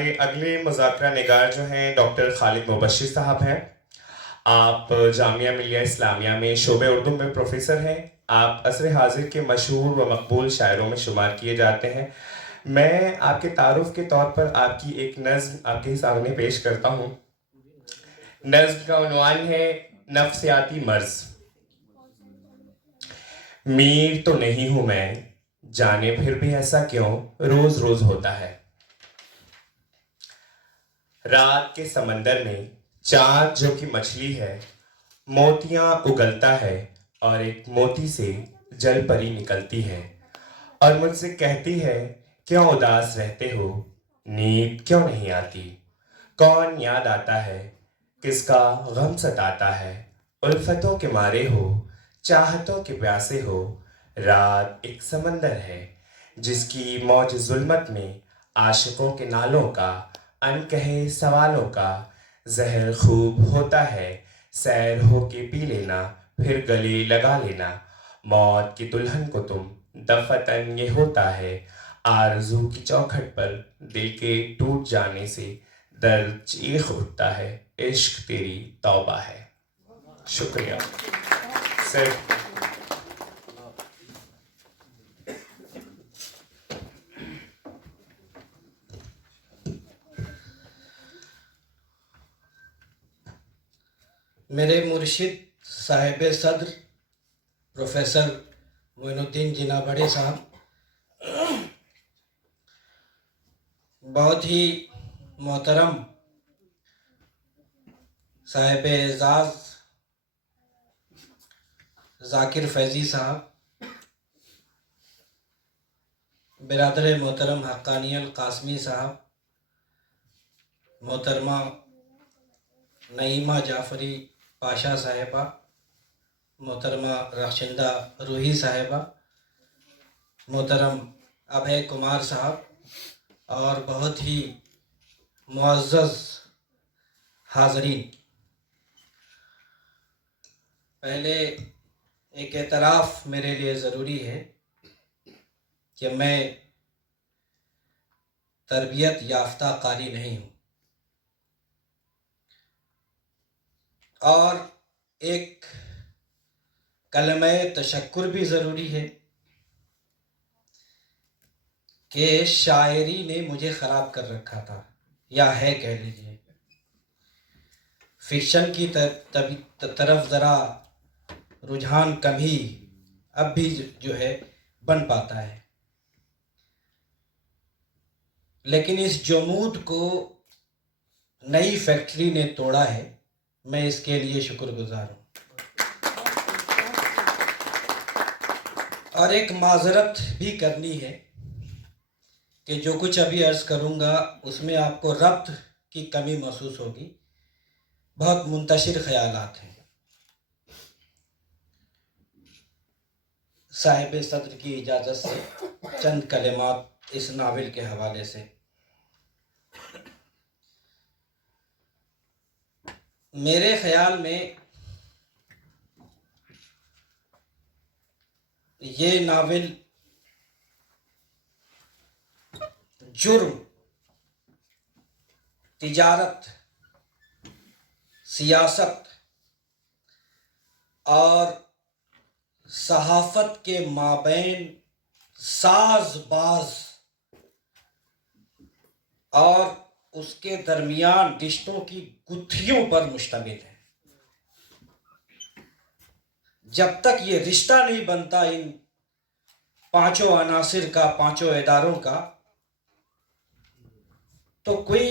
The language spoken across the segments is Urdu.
ہمارے اگلے مذاکرہ نگار جو ہیں ڈاکٹر خالد مبشر صاحب ہیں. آپ جامعہ ملیہ اسلامیہ میں شعبہ اردو میں پروفیسر ہیں. آپ عصر حاضر کے مشہور و مقبول شاعروں میں شمار کیے جاتے ہیں. میں آپ کے تعارف کے طور پر آپ کی ایک نظم آپ کے سامنے پیش کرتا ہوں. نظم کا عنوان ہے نفسیاتی مرض. میر تو نہیں ہوں میں، جانے پھر بھی ایسا کیوں روز روز ہوتا ہے. رات کے سمندر میں چاند جو کہ مچھلی ہے، موتیاں اگلتا ہے اور ایک موتی سے جل پری نکلتی ہے اور مجھ سے کہتی ہے کیوں اداس رہتے ہو، نیند کیوں نہیں آتی، کون یاد آتا ہے، کس کا غم ستاتا ہے. الفتوں کے مارے ہو، چاہتوں کے پیاسے ہو، رات ایک سمندر ہے جس کی موج ظلمت میں عاشقوں کے نالوں کا، انکہے سوالوں کا زہر خوب ہوتا ہے. سیر ہو کے پی لینا پھر گلے لگا لینا، موت کی دلہن کو تم دفتن یہ ہوتا ہے. آرزو کی چوکھٹ پر دل کے ٹوٹ جانے سے درد چیخ اٹھتا ہے، عشق تیری توبہ ہے. شکریہ. صرف میرے مرشد صاحب صدر پروفیسر معین الدین جناح بڑے صاحب، بہت ہی محترم صاحب اعزاز ذاکر فیضی صاحب، برادر محترم حقانی القاسمی صاحب، محترمہ نعیمہ جعفری پاشا صاحبہ، محترمہ رخشندہ روحی صاحبہ، محترم ابھے کمار صاحب، اور بہت ہی معزز حاضرین. پہلے ایک اعتراف میرے لیے ضروری ہے کہ میں تربیت یافتہ قاری نہیں ہوں، اور ایک کلمہ تشکر بھی ضروری ہے کہ شاعری نے مجھے خراب کر رکھا تھا، یا ہے کہہ لیجیے. فکشن کی طرف ذرا رجحان کم ہی اب بھی جو ہے بن پاتا ہے، لیکن اس جمود کو نئی فیکٹری نے توڑا ہے. میں اس کے لیے شکر گزار ہوں. اور ایک معذرت بھی کرنی ہے کہ جو کچھ ابھی عرض کروں گا اس میں آپ کو ربط کی کمی محسوس ہوگی. بہت منتشر خیالات ہیں. صاحب صدر کی اجازت سے چند کلمات اس ناول کے حوالے سے. میرے خیال میں یہ ناول جرم، تجارت، سیاست اور صحافت کے مابین ساز باز اور اس کے درمیان رشتوں کی گتھیوں پر مشتمل ہے. جب تک یہ رشتہ نہیں بنتا ان پانچوں عناصر کا، پانچوں اداروں کا، تو کوئی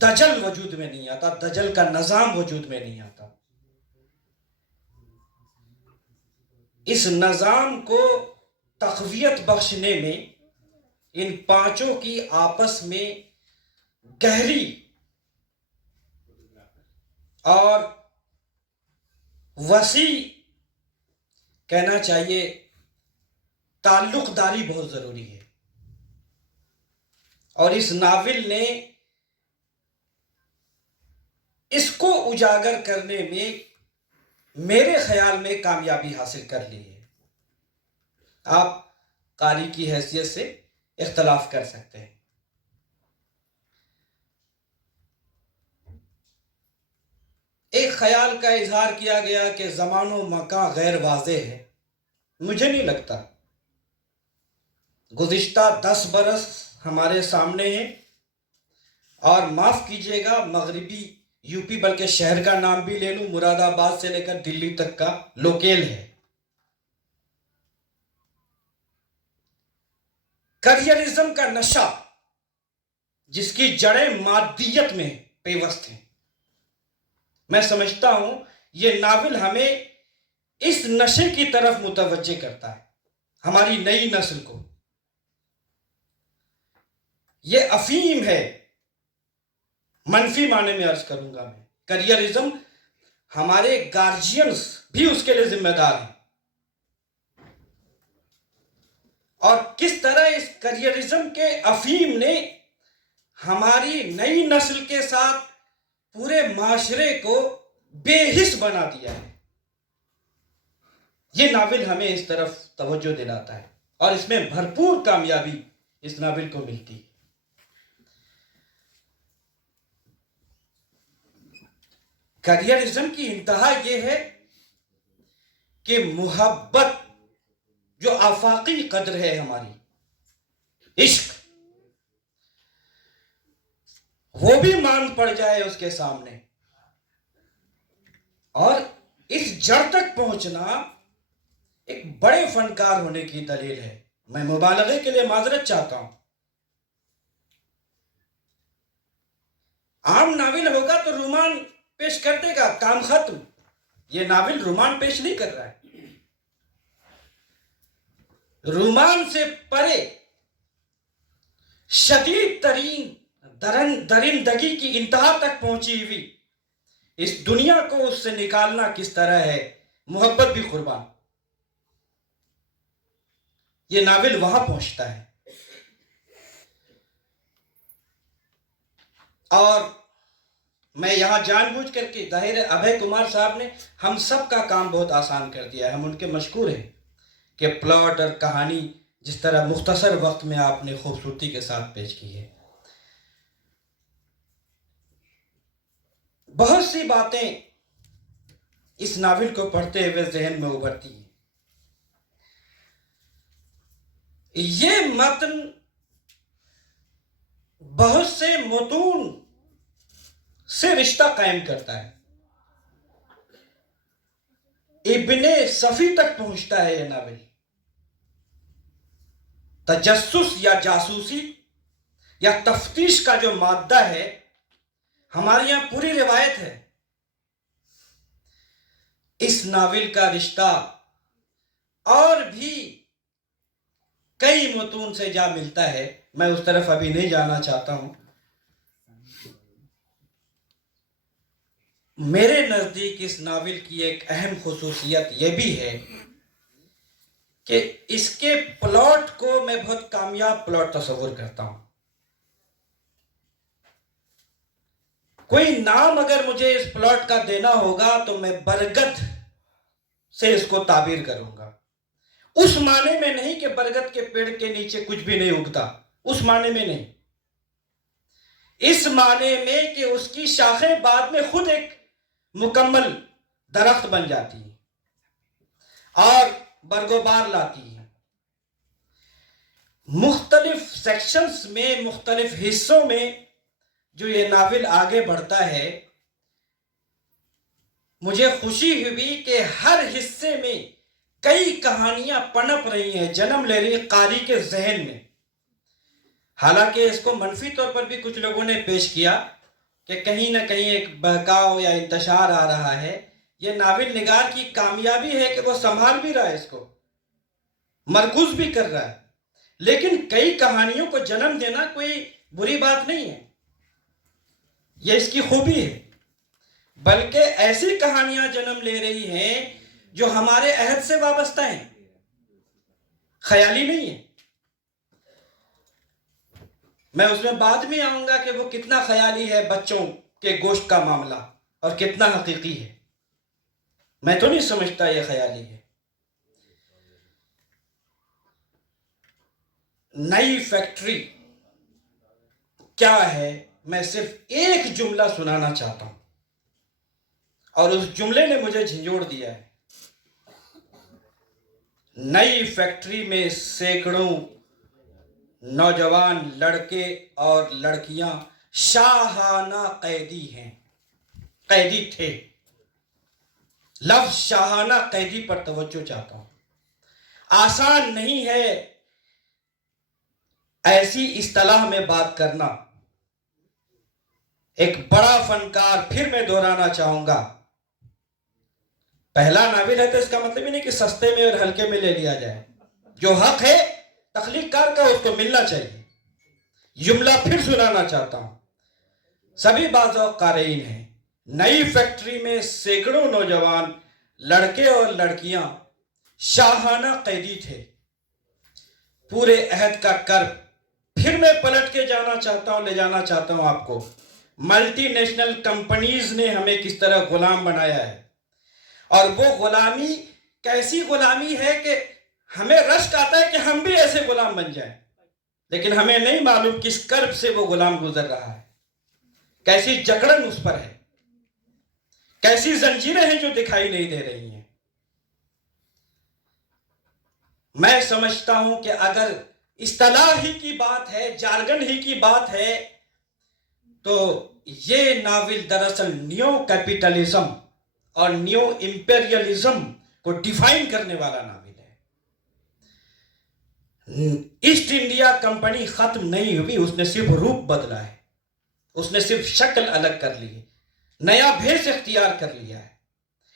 دجل وجود میں نہیں آتا، دجل کا نظام وجود میں نہیں آتا. اس نظام کو تقویت بخشنے میں ان پانچوں کی آپس میں گہری اور وسیع کہنا چاہیے تعلق داری بہت ضروری ہے. اور اس ناول نے اس کو اجاگر کرنے میں میرے خیال میں کامیابی حاصل کر لی ہے. آپ قاری کی حیثیت سے اختلاف کر سکتے ہیں. ایک خیال کا اظہار کیا گیا کہ زمان و مکان غیر واضح ہے. مجھے نہیں لگتا. گزشتہ 10 برس ہمارے سامنے ہیں، اور معاف کیجیے گا مغربی یو پی، بلکہ شہر کا نام بھی لے لوں، مراد آباد سے لے کر دلی تک کا لوکیل ہے. کریئرزم کا نشہ جس کی جڑیں مادیت میں پیوست ہیں. میں سمجھتا ہوں یہ ناول ہمیں اس نشے کی طرف متوجہ کرتا ہے، ہماری نئی نسل کو. یہ افیم ہے، منفی معنی میں عرض کروں گا میں. کریئرزم، ہمارے گارجینز بھی اس کے لیے ذمہ دار ہیں. اور کس طرح اس کریئرزم کے افیم نے ہماری نئی نسل کے ساتھ پورے معاشرے کو بے حس بنا دیا ہے. یہ ناول ہمیں اس طرف توجہ دلاتا ہے، اور اس میں بھرپور کامیابی اس ناول کو ملتی ہے. کریئرزم کی انتہا یہ ہے کہ محبت جو آفاقی قدر ہے ہماری، عشق، وہ بھی مان پڑ جائے اس کے سامنے. اور اس جڑ تک پہنچنا ایک بڑے فنکار ہونے کی دلیل ہے. میں مبالغے کے لیے معذرت چاہتا ہوں. عام ناول ہوگا تو رومان پیش کر دے گا، کام ختم. یہ ناول رومان پیش نہیں کر رہا ہے. رومان سے پرے شدید ترین درندگی کی انتہا تک پہنچی ہوئی اس دنیا کو اس سے نکالنا کس طرح ہے، محبت بھی قربان. یہ ناول وہاں پہنچتا ہے. اور میں یہاں جان بوجھ کر کے، ظاہر ہے ابھے کمار صاحب نے ہم سب کا کام بہت آسان کر دیا ہے، ہم ان کے مشکور ہیں کہ پلاٹ اور کہانی جس طرح مختصر وقت میں آپ نے خوبصورتی کے ساتھ پیش کی ہے. بہت سی باتیں اس ناول کو پڑھتے ہوئے ذہن میں ابھرتی ہیں. یہ متن بہت سے متون سے رشتہ قائم کرتا ہے. ابن صفی تک پہنچتا ہے یہ ناول. تجسس یا جاسوسی یا تفتیش کا جو مادہ ہے ہمارے یہاں پوری روایت ہے. اس ناول کا رشتہ اور بھی کئی متون سے جا ملتا ہے، میں اس طرف ابھی نہیں جانا چاہتا ہوں. میرے نزدیک اس ناول کی ایک اہم خصوصیت یہ بھی ہے کہ اس کے پلاٹ کو میں بہت کامیاب پلاٹ تصور کرتا ہوں. کوئی نام اگر مجھے اس پلاٹ کا دینا ہوگا تو میں برگد سے اس کو تعبیر کروں گا. اس معنی میں نہیں کہ برگد کے پیڑ کے نیچے کچھ بھی نہیں اگتا، اس معنی میں نہیں. اس معنی میں کہ اس کی شاخیں بعد میں خود ایک مکمل درخت بن جاتی ہیں اور برگوبار لاتی ہیں. مختلف سیکشنز میں، مختلف حصوں میں جو یہ ناول آگے بڑھتا ہے، مجھے خوشی ہوئی کہ ہر حصے میں کئی کہانیاں پنپ رہی ہیں، جنم لے رہی ہیں قاری کے ذہن میں. حالانکہ اس کو منفی طور پر بھی کچھ لوگوں نے پیش کیا کہ کہیں نہ کہیں ایک بہکاؤ یا انتشار آ رہا ہے. یہ ناول نگار کی کامیابی ہے کہ وہ سنبھال بھی رہا ہے، اس کو مرکوز بھی کر رہا ہے. لیکن کئی کہانیوں کو جنم دینا کوئی بری بات نہیں ہے، یہ اس کی خوبی ہے. بلکہ ایسی کہانیاں جنم لے رہی ہیں جو ہمارے عہد سے وابستہ ہیں، خیالی نہیں ہے. میں اس میں بعد میں آؤں گا کہ وہ کتنا خیالی ہے بچوں کے گوشت کا معاملہ اور کتنا حقیقی ہے. میں تو نہیں سمجھتا یہ خیالی ہے. نئی فیکٹری کیا ہے، میں صرف ایک جملہ سنانا چاہتا ہوں اور اس جملے نے مجھے جھنجھوڑ دیا ہے. نئی فیکٹری میں سینکڑوں نوجوان لڑکے اور لڑکیاں شاہانہ قیدی ہیں، قیدی تھے. لفظ شاہانہ قیدی پر توجہ چاہتا ہوں. آسان نہیں ہے ایسی اصطلاح میں بات کرنا. ایک بڑا فنکار، پھر میں دہرانا چاہوں گا، پہلا ناول ہے تو اس کا مطلب ہی نہیں کہ سستے میں اور ہلکے میں لے لیا جائے. جو حق ہے تخلیق کار کا اس کو ملنا چاہیے. جملہ پھر سنانا چاہتا ہوں، سبھی باذوق قارئین ہیں. نئی فیکٹری میں سینکڑوں نوجوان لڑکے اور لڑکیاں شاہانہ قیدی تھے. پورے عہد کا کرب پھر میں پلٹ کے جانا چاہتا ہوں، لے جانا چاہتا ہوں آپ کو. ملٹی نیشنل کمپنیز نے ہمیں کس طرح غلام بنایا ہے، اور وہ غلامی کیسی غلامی ہے کہ ہمیں رشک آتا ہے کہ ہم بھی ایسے غلام بن جائیں، لیکن ہمیں نہیں معلوم کس کرب سے وہ غلام گزر رہا ہے، کیسی جکڑن اس پر ہے، کیسی زنجیریں ہیں جو دکھائی نہیں دے رہی ہیں. میں سمجھتا ہوں کہ اگر اصطلاح ہی کی بات ہے، جارگن ہی کی بات ہے، تو یہ ناول دراصل نیو کیپیٹلزم اور نیو امپیریلزم کو ڈیفائن کرنے والا ناول ہے. ایسٹ انڈیا کمپنی ختم نہیں ہوئی، اس نے صرف روپ بدلا ہے، اس نے صرف شکل الگ کر لی ہے، نیا بھیس اختیار کر لیا ہے.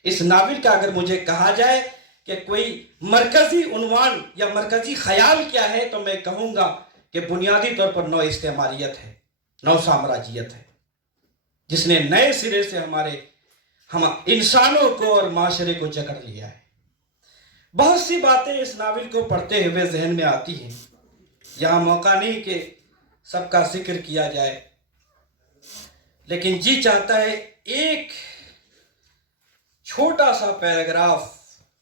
اس ناول کا اگر مجھے کہا جائے کہ کوئی مرکزی عنوان یا مرکزی خیال کیا ہے، تو میں کہوں گا کہ بنیادی طور پر نو استعماریت ہے، نو سامراجیت ہے، جس نے نئے سرے سے ہم انسانوں کو اور معاشرے کو جکڑ لیا ہے. بہت سی باتیں اس ناول کو پڑھتے ہوئے ذہن میں آتی ہیں. یہاں موقع نہیں کہ سب کا ذکر کیا جائے، لیکن جی چاہتا ہے ایک چھوٹا سا پیراگراف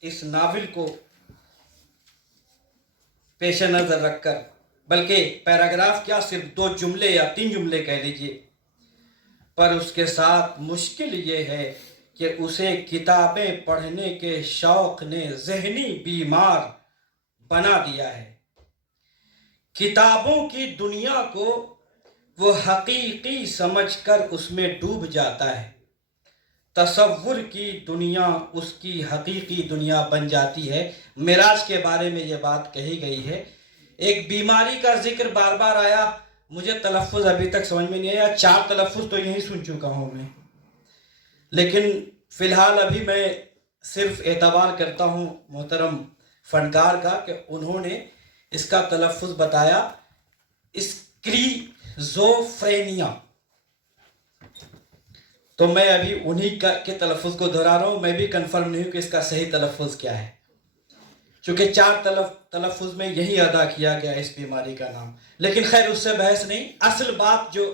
اس ناول کو پیش نظر رکھ کر، بلکہ پیراگراف کیا، صرف 2 جملے یا 3 جملے کہہ لیجئے، پر اس کے ساتھ مشکل یہ ہے کہ اسے کتابیں پڑھنے کے شوق نے ذہنی بیمار بنا دیا ہے. کتابوں کی دنیا کو وہ حقیقی سمجھ کر اس میں ڈوب جاتا ہے، تصور کی دنیا اس کی حقیقی دنیا بن جاتی ہے. معراج کے بارے میں یہ بات کہی گئی ہے. ایک بیماری کا ذکر بار بار آیا، مجھے تلفظ ابھی تک سمجھ میں نہیں آیا. 4 تلفظ تو یہیں سن چکا ہوں میں، لیکن فی الحال ابھی میں صرف اعتبار کرتا ہوں محترم فنکار کا کہ انہوں نے اس کا تلفظ بتایا، اسکریزوفرینیا. تو میں ابھی انہی کے تلفظ کو دہرا رہا ہوں، میں بھی کنفرم نہیں ہوں کہ اس کا صحیح تلفظ کیا ہے، چونکہ 4 تلفظ میں یہی ادا کیا گیا اس بیماری کا نام. لیکن خیر اس سے بحث نہیں. اصل بات جو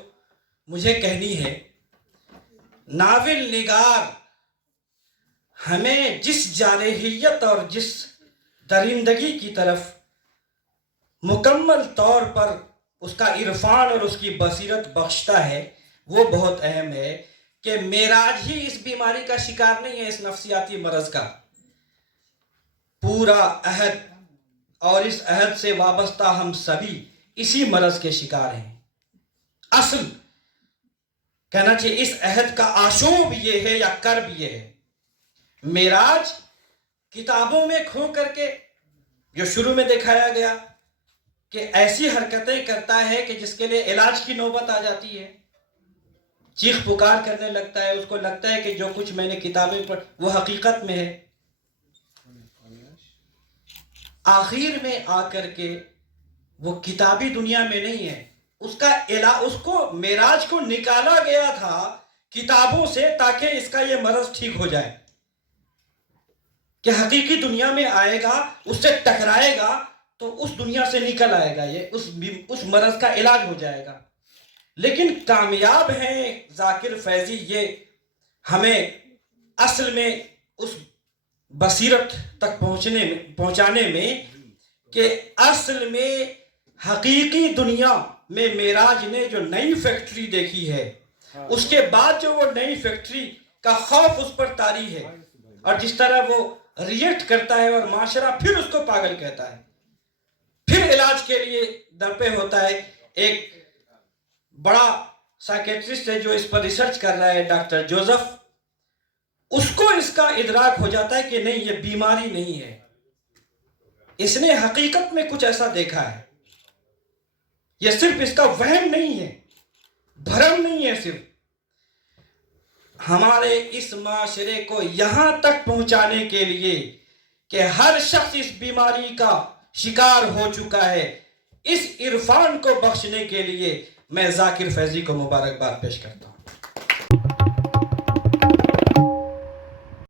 مجھے کہنی ہے، ناول نگار ہمیں جس جارحیت اور جس درندگی کی طرف مکمل طور پر اس کا عرفان اور اس کی بصیرت بخشتا ہے، وہ بہت اہم ہے کہ معراج ہی اس بیماری کا شکار نہیں ہے، اس نفسیاتی مرض کا. پورا عہد اور اس عہد سے وابستہ ہم سبھی اسی مرض کے شکار ہیں. اصل کہنا چاہیے اس عہد کا آشوب یہ ہے یا کرب یہ ہے. معراج کتابوں میں کھو کر کے جو شروع میں دکھایا گیا کہ ایسی حرکتیں کرتا ہے کہ جس کے لیے علاج کی نوبت آ جاتی ہے، چیخ پکار کرنے لگتا ہے، اس کو لگتا ہے کہ جو کچھ میں نے کتابیں پڑھ وہ حقیقت میں ہے. آخر میں آ کر کے وہ کتابی دنیا میں نہیں ہے، اس کو معراج کو نکالا گیا تھا کتابوں سے تاکہ اس کا یہ مرض ٹھیک ہو جائے، کہ حقیقی دنیا میں آئے گا، اس سے ٹکرائے گا تو اس دنیا سے نکل آئے گا، یہ اس مرض کا علاج ہو جائے گا. لیکن کامیاب ہیں ذاکر فیضی یہ ہمیں اصل میں اس بصیرت تک پہنچانے میں کہ اصل میں حقیقی دنیا میں معراج نے جو نئی فیکٹری دیکھی ہے، اس کے بعد جو وہ نئی فیکٹری کا خوف اس پر طاری ہے، اور جس طرح وہ ریئیکٹ کرتا ہے اور معاشرہ پھر اس کو پاگل کہتا ہے، پھر علاج کے لیے درپے ہوتا ہے۔ ایک بڑا سائیکیٹرسٹ ہے جو اس پر ریسرچ کر رہا ہے، ڈاکٹر جوزف، اس کو اس کا ادراک ہو جاتا ہے کہ نہیں، یہ بیماری نہیں ہے، اس نے حقیقت میں کچھ ایسا دیکھا ہے، یہ صرف اس کا وہم نہیں ہے، بھرم نہیں ہے صرف۔ ہمارے اس معاشرے کو یہاں تک پہنچانے کے لیے کہ ہر شخص اس بیماری کا شکار ہو چکا ہے، اس عرفان کو بخشنے کے لیے میں ذاکر فیضی کو مبارکباد پیش کرتا ہوں۔